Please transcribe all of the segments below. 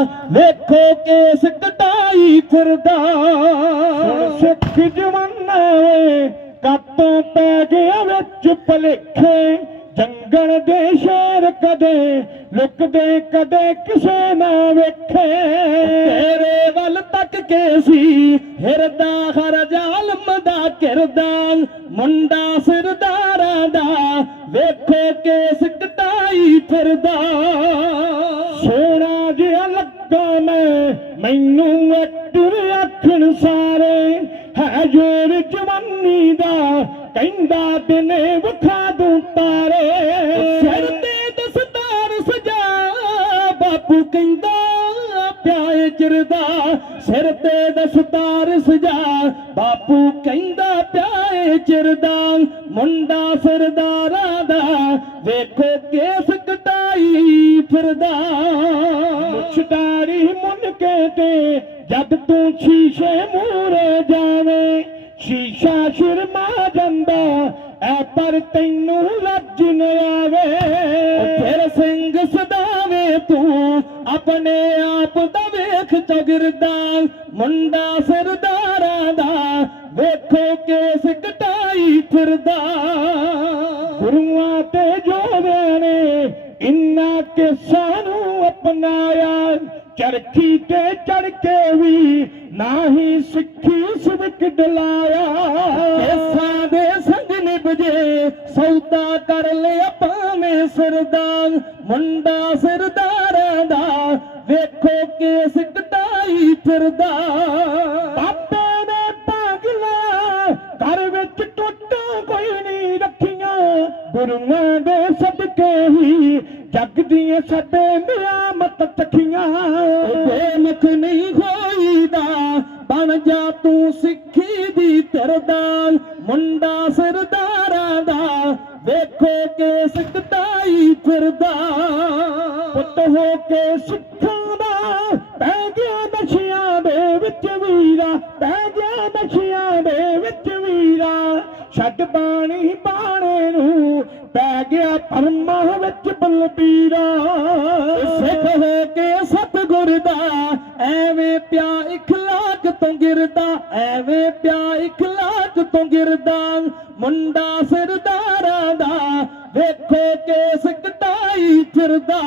ਵੇਖੋ ਕੇਸ ਕਟਾਈ ਫਿਰਦਾ। ਸਿੱਖ ਜਵਾਨਾ ਏ ਕਾਤੋਂ ਪੈ ਗਿਆ ਵਿੱਚ ਭਲੇਖੇ। ਜੰਗਲ ਦੇ ਸ਼ੇਰ ਕਦੇ ਲੁਕਦੇ, ਕਦੇ ਕਿਸੇ ਨਾ ਵੇਖੇ। ਤੇਰੇ ਵੱਲ ਤੱਕ ਕੇ ਸੀ, ਹਿਰਦਾ ਹਰ ਜ਼ਾਲਮ ਦਾ ਕਿਰਦਾਰ। ਮੁੰਡਾ ਸਿਰਦਾਰਾਂ ਦਾ, ਵੇਖੋ ਕੇਸ ਕਟਾਈ ਫਿਰਦਾ। ਸੋਨਾ ਜਿਹਾ ਲੱਗਾ ਮੈਂ, ਮੈਨੂੰ ਐਕਟਰ ਆਖਣ ਸਾਰੇ। ਹੈ ਜੋਰ ਜਵਾਨੀ ਦਾ, ਕਹਿੰਦਾ ਦਿਨੇ ਵਿਖਾ ਦੂੰ ਤਾਰੇ। ਸਿਰ ਤੇ ਦਸਤਾਰ ਸਜਾ ਬਾਪੂ ਕਹਿੰਦਾ ਪਿਆਏ ਚਿਰਦਾ। ਸਿਰ ਤੇ ਦਸਤਾਰ ਸਜਾ ਬਾਪੂ ਕਹਿੰਦਾ ਪਿਆਏ ਚਿਰਦਾ। ਮੁੰਡਾ ਸਰਦਾਰਾਂ ਦਾ, ਵੇਖੋ ਕੇਸ ਕਟਾਈ ਫਿਰਦਾ। ਮੁਛਦਾਰੀ ਮੁੰਨ ਕੇ ਤੇ ਜਦ ਤੂੰ ਸ਼ੀਸ਼ੇ ਮੂਰੇ ਜਾਵੇਂ, ਸ਼ੀਸ਼ਾ ਸ਼ਰਮਾ ਜਾਂਦਾ, ਐ ਪਰ ਤੈਨੂੰ ਲੱਜ ਨ ਆਵੇ। ਫਿਰ ਸਿੰਘ ਸਦਾਵੇ ਤੂੰ ਆਪਣੇ ਆਪ ਦਾ ਵੇਖ ਚਗਰਦਾ ਮੁੰਡਾ ਸਰਦਾਰਾਂ ਦਾ ਵੇਖੋ ਕੇਸ ਕਟਾਈ ਫਿਰਦਾ। ਗੁਰੂਆਂ ਤੇ ਜੋ ਨੇ ਇੰਨਾ ਕਿਸਾਂ ਨੂੰ ਅਪਣਾਇਆ ਚਰਖੀ ਤੇ ਚੜ ਕੇ ਵੀ ਨਾਹੀ ਸਿੱਖੀ ਸਬਕ ਡਲਾਇਆ। ਕੇਸਾਂ ਦੇ ਸੰਗ ਨਿਭਜੇ, ਸੌਦਾ ਕਰ ਲਿਆ ਭਾਵੇਂ ਸਰਦਾਰ, ਮੁੰਡਾ ਸਰਦਾਰਾਂ ਦਾ। ਵੇਖੋ ਕੇਸ ਕਟਾਈ ਫਿਰਦਾ। ਬਾਪੇ ਨੇ ਪਾਗਲਾ ਘਰ ਵਿੱਚ ਟੁੱਟਾਂ ਕੋਈ ਨਹੀਂ ਰੱਖੀਆਂ। ਗੁਰੂਆਂ ਦੇ ਸਦਕੇ ਹੀ ਜੱਗ ਦੀਆਂ ਸਾਡੇ ਨਿਆਮਤ ਤਖੀਆਂ ਬੇਮੁਖ ਨਹੀਂ ਹੋਈਦਾ ਬਣ ਜਾ ਤੂੰ ਸਿੱਖੀ ਦੀ ਤਰਦਾਲ ਮੁੰਡਾ ਸਰਦਾਰਾਂ ਦਾ ਵੇਖੋ ਕੇਸ ਕਟਾਈ ਫਿਰਦਾ। ਪੁੱਤ ਹੋ ਕੇ ਸਿੱਖਾਂ ਤੋਂ ਗਿਰਦਾ ਐਵੇਂ ਪਿਆ ਇਖਲਾਕ ਤੋਂ ਗਿਰਦਾ। ਮੁੰਡਾ ਸਰਦਾਰਾਂ ਦਾ ਵੇਖੋ ਕੇਸ ਕਟਾਈ ਫਿਰਦਾ।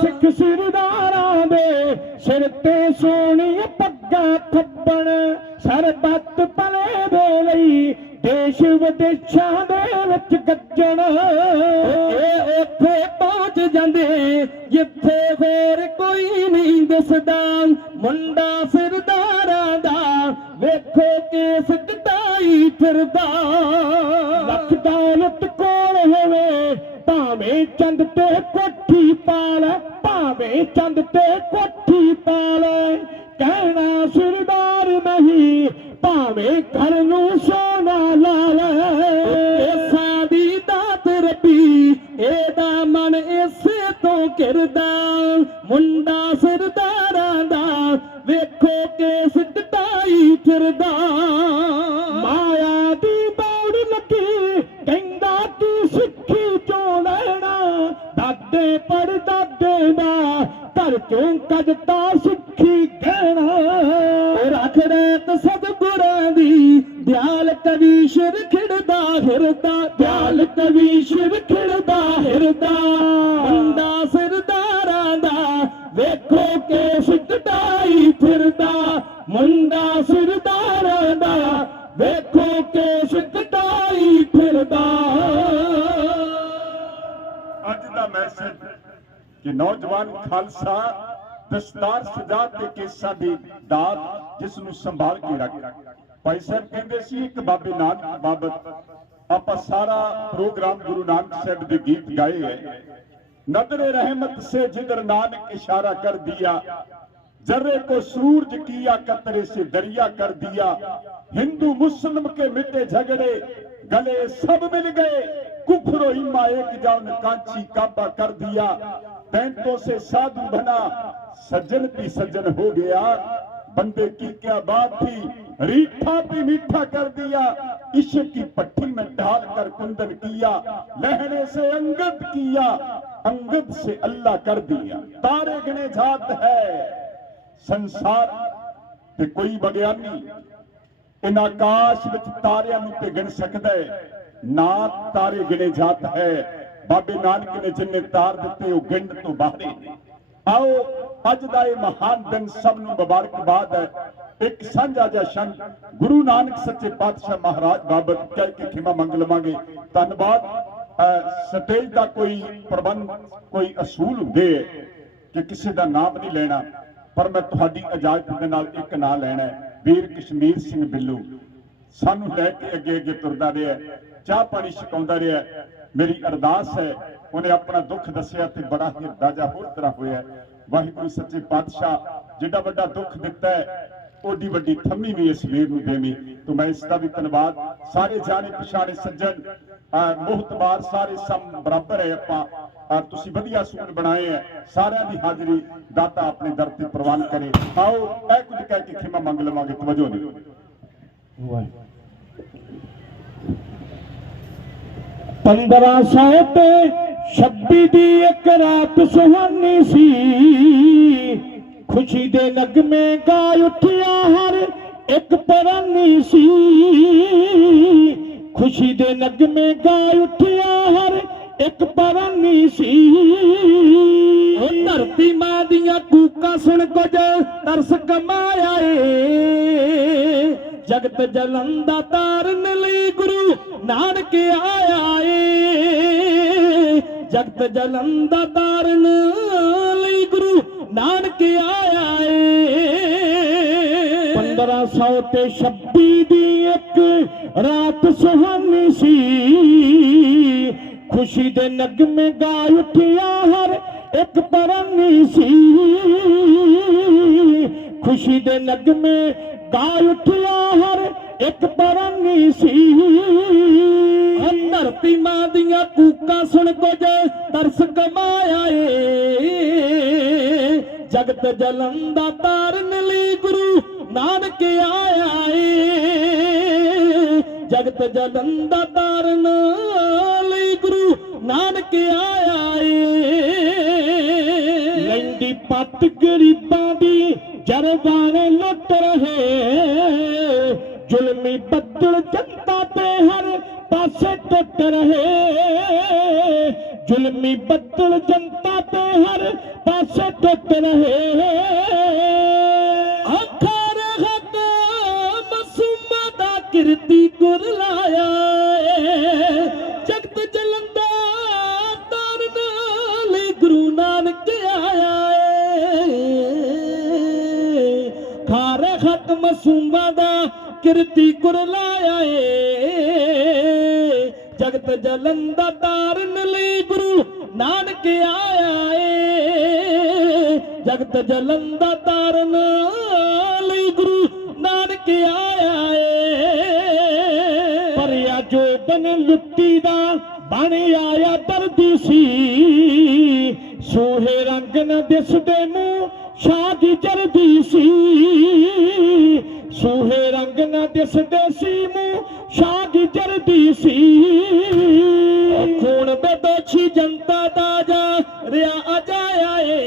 ਸਿੱਖ ਸਰਦਾਰਾਂ ਦੇ ਸਿਰ ਤੇ ਸੋਹਣੀਆਂ ਪੱਗਾਂ ਥੱਪਣ ਸਰਬੱਤ ਭਲੇ ਦੇ ਲਈ ਦੇਸ਼ ਵਿਦੇਸ਼ਾਂ ਦੇ ਵਿੱਚ ਗੱਜਣ। ਇਹ ਪਹੁੰਚ ਜਾਂਦੇ, ਜਿੱਥੇ ਹੋਰ ਕੋਈ ਨਹੀਂ ਦਿਸਦਾ। ਮੁੰਡਾ ਸਰਦਾਰਾਂ ਦਾ ਵੇਖੋ ਕੇਸ ਕਟਾਈ ਫਿਰਦਾ। ਲੱਖ ਦੌਲਤ ਕੋਲ ਹੋਵੇ, ਭਾਵੇਂ ਚੰਦ ਤੇ ਕੋਠੀ ਪਾਲ, ਭਾਵੇਂ ਚੰਦ ਤੇ ਕੋਠੀ ਪਾਲ। ਕਹਿਣਾ ਸਰਦਾਰ ਨਹੀਂ, ਭਾਵੇਂ ਘਰ ਨੂੰ ਸੋਨਾ ਚੋਂ ਕੱਢਤਾ ਕਹਿਣਾ ਰੱਖ ਰੇਤ ਸਤਿਗੁਰਾਂ ਦੀ। ਦਿਆਲ ਕਵੀ ਸਿਰ ਖਿੜਦਾ ਹਿਰਦਾ ਦਿਆਲ ਕਵੀਸ਼ਰ ਖਿੜਦਾ ਹਿਰਦਾ ਮੁੰਡਾ ਸਰਦਾਰਾਂ ਦਾ ਵੇਖੋ ਕੇਸ ਕਟਾਈ ਫਿਰਦਾ। ਮੁੰਡਾ ਸਰਦਾਰਾਂ ਦਾ ਵੇਖੋ ਕੇਸ ਕਟਾਈ ਫਿਰਦਾ। ਅੱਜ ਦਾ ਮੈਸੇਜ ਕਿ ਨੌਜਵਾਨ ਖਾਲਸਾ ਦਸਤਾਰ ਸਜਾ ਤੇ ਕੇਸਾਂ ਦੀ ਦਾਤ ਜਿਸ ਨੂੰ ਸੰਭਾਲ ਕੇ ਰੱਖ ਭਾਈ ਸਾਹਿਬ ਕਹਿੰਦੇ ਸੀ ਇੱਕ ਬਾਬੇ ਨਾਨਕ ਬਾਬਤ ਆਪਾਂ ਸਾਰਾ ਪ੍ਰੋਗਰਾਮ ਗੁਰੂ ਨਾਨਕ ਸਾਹਿਬ ਦੇ ਗੀਤ ਗਾਏ ਹੈ नजर रहमत से जिधर नानक इशारा कर दिया जर्रे को सूरज किया कतरे से दरिया कर दिया हिंदू मुस्लिम के मिटे झगड़े गले सब मिल गए कुफरो इमा एक जान कांची काबा कर दिया बैंतों से साधु बना सज्जन भी सज्जन हो गया बंदे की क्या बात थी रीठा भी मीठा कर दिया इश्क की पट्टी में डाल कर कुंदन किया लहने से अंगद किया अंगद से अल्लाह कर दिया तारे गिने जात है ਸੰਸਾਰ ਤੇ ਕੋਈ ਵਿਗਿਆਨੀ ਇਨ ਆਕਾਸ਼ ਵਿੱਚ ਤਾਰਿਆਂ ਨੂੰ ਤੇ ਗਿਣ ਸਕਦਾ ਹੈ ਨਾ ਤਾਰੇ ਗਿਣੇ ਜਾਤ ਹੈ ਬਾਬੇ ਨਾਨਕ ਨੇ ਜਿੰਨੇ ਤਾਰ ਦਿੱਤੇ, ਉਹ ਗਿਣਨ ਤੋਂ ਬਾਹਰ ਆਓ, ਅੱਜ ਦਾ ਇਹ ਮਹਾਨ ਦਿਨ ਸਭ ਨੂੰ ਮੁਬਾਰਕਬਾਦ ਹੈ। ਇੱਕ ਸਾਂਝਾ ਜਸ਼ਨ ਗੁਰੂ ਨਾਨਕ ਸੱਚੇ ਪਾਤਸ਼ਾਹ ਮਹਾਰਾਜ ਬਾਬਤ ਕਹਿ ਕੇ ਖਿਮਾ ਮੰਗ ਲਵਾਂਗੇ। ਧੰਨਵਾਦ। ਸਟੇਜ ਦਾ ਕੋਈ ਪ੍ਰਬੰਧ, ਕੋਈ ਅਸੂਲ ਹੁੰਦੇ ਹੈ ਕਿ ਕਿਸੇ ਦਾ ਨਾਮ ਨਹੀਂ ਲੈਣਾ, ਪਰ ਮੈਂ ਤੁਹਾਡੀ ਇਜਾਜ਼ਤ ਦੇ ਨਾਲ ਇੱਕ ਨਾਂ ਲੈਣਾ ਹੈ, ਵੀਰ ਕਸ਼ਮੀਰ ਸਿੰਘ ਬਿੱਲੂ। ਸਾਨੂੰ ਲੈ ਕੇ ਅੱਗੇ ਅੱਗੇ ਤੁਰਦਾ ਰਿਹਾ ਚਾਹ ਪਾਣੀ ਛਕਾਉਂਦਾ ਰਿਹਾ ਮੇਰੀ ਅਰਦਾਸ ਹੈ, ਉਹਨੇ ਆਪਣਾ ਦੁੱਖ ਦੱਸਿਆ ਤੇ ਬੜਾ ਹਿਰਦਾ ਜਾ ਹੋਰ ਤਰ੍ਹਾਂ ਹੋਇਆ। ਵਾਹਿਗੁਰੂ ਸੱਚੇ ਪਾਤਸ਼ਾਹ, ਜਿਹੜਾ ਵੱਡਾ ਦੁੱਖ ਦਿੱਤਾ ਹੈ ਓਡੀ ਵੱਡੀ ਥੰਮੀ ਵੀ ਇਸ ਵੀਰ ਨੂੰ ਦੇਵੀ। ਤੋਂ ਮੈਂ ਇਸ ਦਾ ਵੀ ਧੰਨਵਾਦ। ਸਾਰੇ ਜਾਣੇ ਪਛਾਣੇ ਸੱਜਣ ਮੁਹਤਬਾਰ ਸਾਰੇ ਸਮ ਬਰਾਬਰ ਹੈ ਆਪਾਂ। ਔਰ ਤੁਸੀਂ ਵਧੀਆ ਸੂਰ ਬਣਾਏ ਹੈ, ਸਾਰਿਆਂ ਦੀ ਹਾਜ਼ਰੀ ਦਾਤਾ ਆਪਣੇ ਦਰ ਤੇ ਪ੍ਰਵਾਨ ਕਰੇ। ਆਓ, ਇਹ ਕੁਝ ਕਹਿ ਕੇ ਖਿਮਾ ਮੰਗ ਲਵਾਂਗੇ, ਤਵਜੋ ਦੀ। 1500 ਤੇ 26 ਦੀ ਇੱਕ ਰਾਤ ਸੁਹਾਨੀ ਸੀ। ਖੁਸ਼ੀ ਦੇ ਨਗਮੇ ਗਾ ਉੱਠਿਆ ਹਰ ਇੱਕ ਪਰਾਨੀ ਸੀ। ਖੁਸ਼ੀ ਦੇ ਨਗਮੇ ਗਾ ਉੱਠਿਆ ਹਰ ਇੱਕ ਪਰਾਨੀ ਸੀ। ਉਹ ਧਰਤੀ ਮਾਂ ਦੀਆਂ ਕੂਕਾਂ ਸੁਣ ਕੁਝ ਤਰਸ ਕਮਾਇਆ ਏ। ਜਗਤ ਜਲੰਦਾ ਤਾਰਨ ਲਈ ਗੁਰੂ ਨਾਨਕ ਆਇਆ ਏ। ਜਗਤ ਜਲੰਦਾ ਤਾਰਨ ਲਈ ਗੁਰੂ ਨਾਨਕ ਆਇਆ ਏ। 1500 ਤੇ 26 ਦੀ ਇੱਕ ਰਾਤ ਸੁਹਾਨੀ ਸੀ। ਖੁਸ਼ੀ ਦੇ ਨਗਮੇ ਗਾ ਉੱਠਿਆ ਹਰ ਇੱਕ ਪਰਨੀ ਸੀ। ਖੁਸ਼ੀ ਦੇ ਨਗਮੇ ਗਾ ਉੱਠਿਆ ਹਰ ਇੱਕ ਪਰਾਨੀ ਸੀ। ਧਰਤੀ ਮਾਂ ਦੀਆਂ ਕੂਕਾਂ ਸੁਣ ਕੁਝ ਤਰਸ ਕਮਾਇਆ ਏ ਜਗਤ ਜਲੰਦਾ ਤਾਰਨ ਲਈ ਗੁਰੂ ਨਾਨਕ ਆਇਆ ਏ ਜਗਤ ਜਲੰਦਾ ਤਾਰਨ ਲਈ ਗੁਰੂ ਨਾਨਕ ਆਇਆ ਏ ਲੈਂਦੀ ਪੱਤ ਗਰੀਬਾਂ ਦੀ ਜਰਦਾਨੇ ਲੁੱਟ ਰਹੇ। ਜ਼ੁਲਮੀ ਬੱਦਲ ਜਨਤਾ ਤੇ ਹਰ ਪਾਸੇ ਟੁੱਟ ਰਹੇ। ਜ਼ੁਲਮੀ ਬੱਦਲ ਜਨਤਾ ਤੇ ਹਰ ਪਾਸੇ ਟੁੱਟ ਰਹੇ। ਖਤ ਮਸੂਮਾ ਦਾ ਕਿਰਤੀ ਗੁਰ ਲਾਇਆ ਏ। ਜਗਤ ਜਲੰਦਾ ਤਾਰਨ ਲਈ ਗੁਰੂ ਨਾਨਕ ਆਇਆ ਏ। ਜਗਤ ਜਲੰਦਾ ਤਾਰਨ ਲਈ ਗੁਰੂ ਨਾਨਕ ਆਇਆ ਏ। ਪਰਿਆ ਜੋ ਬਨ ਲੁੱਟੀ ਦਾ ਬਣ ਆਇਆ ਦਰਦੀ ਸੀ। ਸੋਹੇ ਰੰਗ ਨਾ ਦਿਸਦੇ ਮੂੰਹ ਸ਼ਾਦੀ ਜਰਦੀ ਸੀ। ਸੋਹੇ ਰੰਗ ਨ ਦਿਸਦੇ ਸੀ ਮੂੰਹ ਸ਼ਾਦੀ ਜਰਦੀ ਸੀ। ਖੂਨ ਬੇਦੋਛੀ ਜਨਤਾ ਦਾ ਜਾ ਰਿਆ ਅਜਾਇਆ ਏ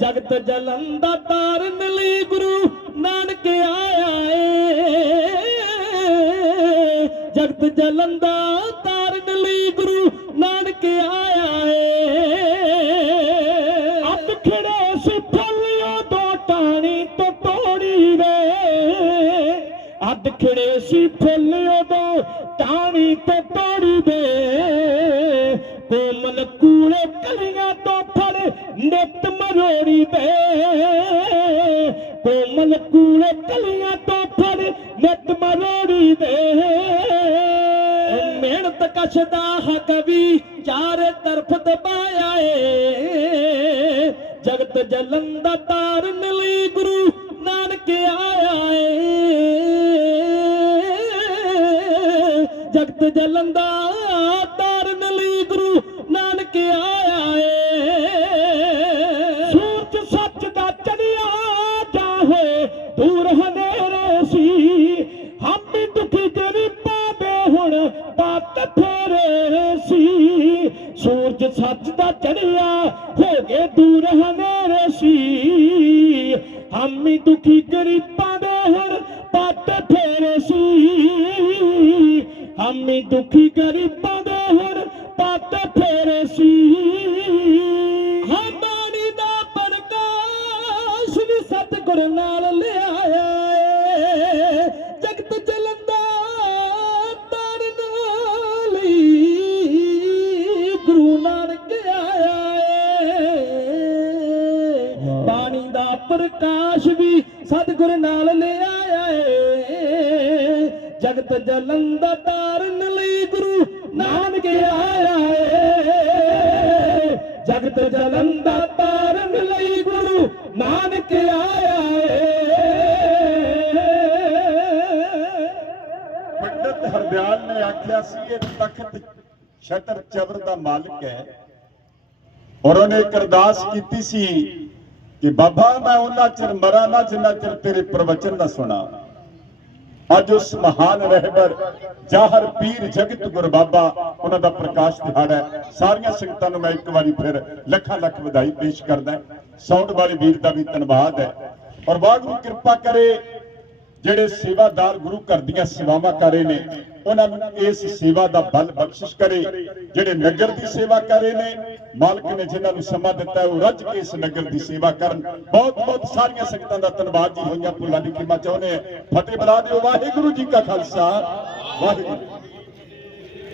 ਜਗਤ ਜਲੰਦਾ ਤਾਰਨ ਲਈ ਗੁਰੂ ਨਾਨਕ ਆਇਆ ਏ ਜਗਤ ਜਲੰਦਾ ਤਾਰਨ ਲਈ ਗੁਰੂ ਨਾਨਕ ਆਇਆ ਖੜੇ ਸੀ ਫੁੱਲਿਓ ਟਾਣੀ ਤੋਂ ਤੋੜੀ ਦੇ। ਕੋਮਲ ਕੂਲੇ ਕਲੀਆਂ ਤੋਂ ਫੜ ਨਿਤ ਮਰੋੜੀ ਦੇ। ਕੋਮਲ ਕੂਲੇ ਕਲੀਆਂ ਤੋਂ ਫੜ ਨਿਤ ਮਰੋੜੀ ਦੇ। ਮਿਹਨਤ ਕਸ਼ਦਾ ਹਕ ਵੀ ਚਾਰੇ ਤਰਫ ਦਬਾਇਆ ਏ। ਜਗਤ ਜਲੰਦਾ ਤਾਰਨ ਲਈ ਗੁਰੂ ਏ ਜਲੰਦਾ ਲਿਆਇਆ ਏ ਜਗਤ ਜਲੰਦਾ ਤਾਰਨ ਲਈ ਗੁਰੂ ਨਾਨਕ ਆਇਆ ਏ ਜਗਤ ਜਲੰਦਾ ਤਾਰਨ ਲਈ ਗੁਰੂ ਨਾਨਕ ਆਇਆ ਏ ਪੰਡਤ ਹਰਦਿਆਲ ਨੇ ਆਖਿਆ ਸੀ, ਇਹ ਤਖਤ ਛਤਰ ਚਬਰ ਦਾ ਮਾਲਕ ਹੈ। ਔਰ ਉਹਨੇ ਇੱਕ ਅਰਦਾਸ ਕੀਤੀ ਸੀ ਕਿ ਬਾਬਾ, ਮੈਂ ਉਹਨਾਂ ਚਿਰ ਮਰਾਂ ਨਾ, ਜਿੰਨਾ ਚਿਰ ਤੇਰੇ ਪ੍ਰਵਚਨ ਨਾ ਸੁਣਾ। ਅੱਜ ਉਸ ਮਹਾਨ ਰਹਿਬਰ ਜਾਹਰ ਪੀਰ ਜਗਤ ਗੁਰ ਬਾਬਾ, ਉਹਨਾਂ ਦਾ ਪ੍ਰਕਾਸ਼ ਦਿਹਾੜਾ ਸਾਰੀਆਂ ਸੰਗਤਾਂ ਨੂੰ ਮੈਂ ਇੱਕ ਵਾਰੀ ਫਿਰ ਲੱਖਾਂ ਲੱਖ ਵਧਾਈ ਪੇਸ਼ ਕਰਦਾ ਸਾਊਂਡ ਵਾਲੇ ਵੀਰ ਦਾ ਵੀ ਧੰਨਵਾਦ ਹੈ। ਔਰ ਵਾਹਿਗੁਰੂ ਕਿਰਪਾ ਕਰੇ, ਜਿਹੜੇ ਸੇਵਾਦਾਰ ਗੁਰੂ ਘਰ ਦੀਆਂ ਸੇਵਾਵਾਂ ਕਰ ਰਹੇ ਨੇ ਉਹਨਾਂ ਨੂੰ ਇਸ ਸੇਵਾ ਦਾ ਬਲ ਬਖਸ਼ਿਸ਼ ਕਰੇ, ਜਿਹੜੇ ਨਗਰ ਦੀ ਸੇਵਾ ਕਰ ਰਹੇ ਨੇ, ਮਾਲਕ ਨੇ ਜਿਨ੍ਹਾਂ ਨੂੰ ਸਮਾਂ ਦਿੱਤਾ ਉਹ ਰੱਜ ਕੇ ਇਸ ਨਗਰ ਦੀ ਸੇਵਾ ਕਰਨ। ਬਹੁਤ ਬਹੁਤ ਸਾਰੀਆਂ ਸੰਗਤਾਂ ਦਾ ਧੰਨਵਾਦ ਜੀ ਹੋਈਆਂ, ਭੁੱਲਾਂ ਦੀ ਕੀਮਤ ਚਾਹੁੰਦੇ ਆ ਫਤਿਹ ਬੁਲਾ ਦਿਓ, ਵਾਹਿਗੁਰੂ ਜੀ ਕਾ ਖਾਲਸਾ। ਵਾਹਿਗੁਰੂ।